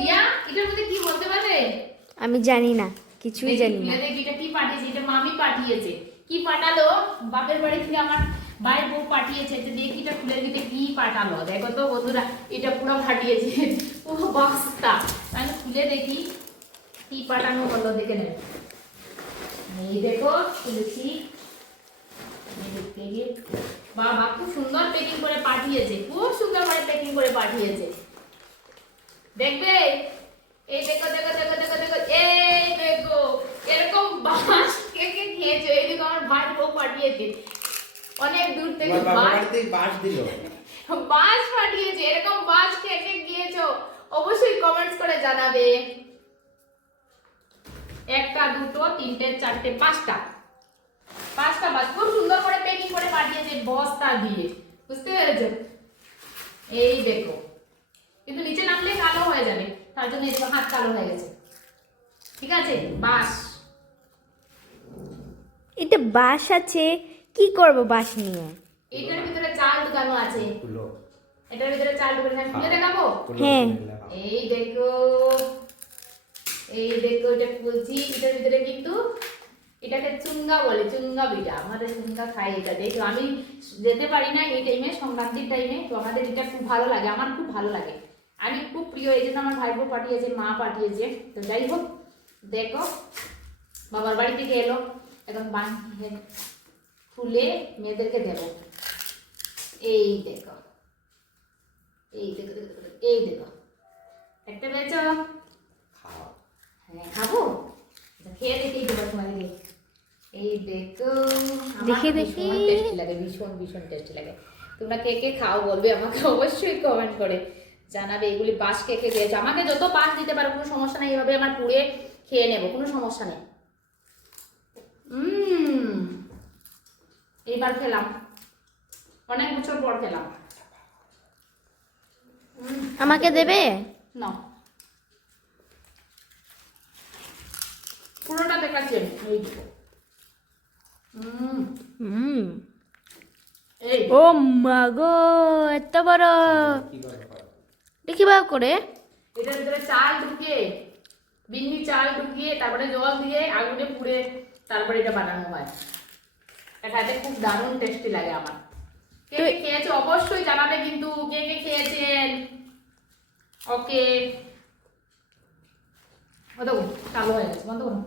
রিয়া এটার মধ্যে কি বলতে পারবে? আমি জানি না, কিছুই জানি না। দেখি এটা কি পাঠিয়েছে, এটা মামি পাঠিয়েছে। কি পাঠালো? বাপের বাড়ি থেকে আমার ভাইয়ের বউ পাঠিয়েছে। এটা দেখি, এটা খুলে দিতে কি পাঠালো। দেখো তো বন্ধুরা, এটা পুরো ফাটিয়েছে পুরো বক্সটা। আমি খুলে দেখি কি পাঠানো হলো, দেখে নেন। এই দেখো খুলেছি। বাবা খুব সুন্দর প্যাকিং করে পাঠিয়েছে, খুব সুন্দর করে প্যাকিং করে পাঠিয়েছে। দেখবে, এই দেখো দেখো দেখো দেখো দেখো, এই দেখো এরকম বাঁশ কে কে খেয়েছো? এই দেখো আমার ভাই বউ পাঠিয়েছে অনেক দূর থেকে বাঁশ দিল, বাঁশ পাঠিয়েছে। এরকম বাঁশ কে কে খেয়েছো অবশ্যই কমেন্টস করে জানাবে। একটা, দুটো, তিনটে, চারটে, পাঁচটা বাস খুব সুন্দর করে প্যাকিং করে পাঠিয়েছে বস্তা দিয়ে, বুঝতে পেরেছো? এই দেখো, কিন্তু নিচে নামলে কালো হয়ে যাবে, তার জন্য একটু হাত কালো হয়ে গেছে। ঠিক আছে, বাস। এটা বাঁশ আছে, কি করব বাঁশ নিয়ে? এটার ভিতরে চাল ঢুকানো আছে। এটার ভিতরে চাল ঢুকানো আছে, খুলে দেখাবো? হ্যাঁ। এই দেখো, এই দেখো, এটা খুলছি। এটার ভিতরে কিন্তু এটাকে চুঙ্গা বলে, চুঙ্গা পিঠা। আমাদের চুঙ্গা খাই এটা। দেখো আমি যেতে পারি না এই টাইমে, সংক্রান্তির টাইমে, তো আমাদের এটা খুব ভালো লাগে, আমার খুব ভালো লাগে, আমি খুব প্রিয়। এই জন্য আমার ভাইপো পাঠিয়েছে, মা পাঠিয়েছে। তো যাই হোক, দেখো বাবার বাড়ি থেকে এলো, এখন বানিয়ে খুলে মেয়েদেরকে দেব। এই দেখো, এই দেখো, এই দেখো, একটা পেয়েছো? হ্যাঁ খাবো, খেয়ে দেখেই দেবো তোমাদের। এই দেখো, দেখে দেখি টেস্টি লাগে, ভীষণ ভীষণ টেস্টি লাগে। তোমরা কে কে খাও বলবে আমাকে অবশ্যই কমেন্ট করে জানাবে। এগুলি বাঁশ কে কে খেয়েছো? আমাকে যত বাঁশ দিতে পারো, কোনো সমস্যা নেই, এইভাবে আমার পুড়ে খেয়ে নেবো, কোনো সমস্যা নেই। এইবার খেলাম, অনেক বছর পর খেলাম। আমাকে দেবে? না, পুরোটা দেখাচ্ছেন। এই দেখো, হুম। এই ও মা গো, এত বড়! দেখি বা করে। এটার ভিতরে চাল ঢুকিয়ে, বিন্নি চাল ঢুকিয়ে, তারপরে জল দিয়ে আগুনে পুড়ে তারপরে এটা বানানো হয়। এটা খেতে খুব দারুণ টেস্টি লাগে আমার। কে কে খেয়েছো অবশ্যই জানাবে কিন্তু, কে কে খেয়েছেন। ওকে, ও দেখো কালো হয়ে গেছে, বন্ধ করো।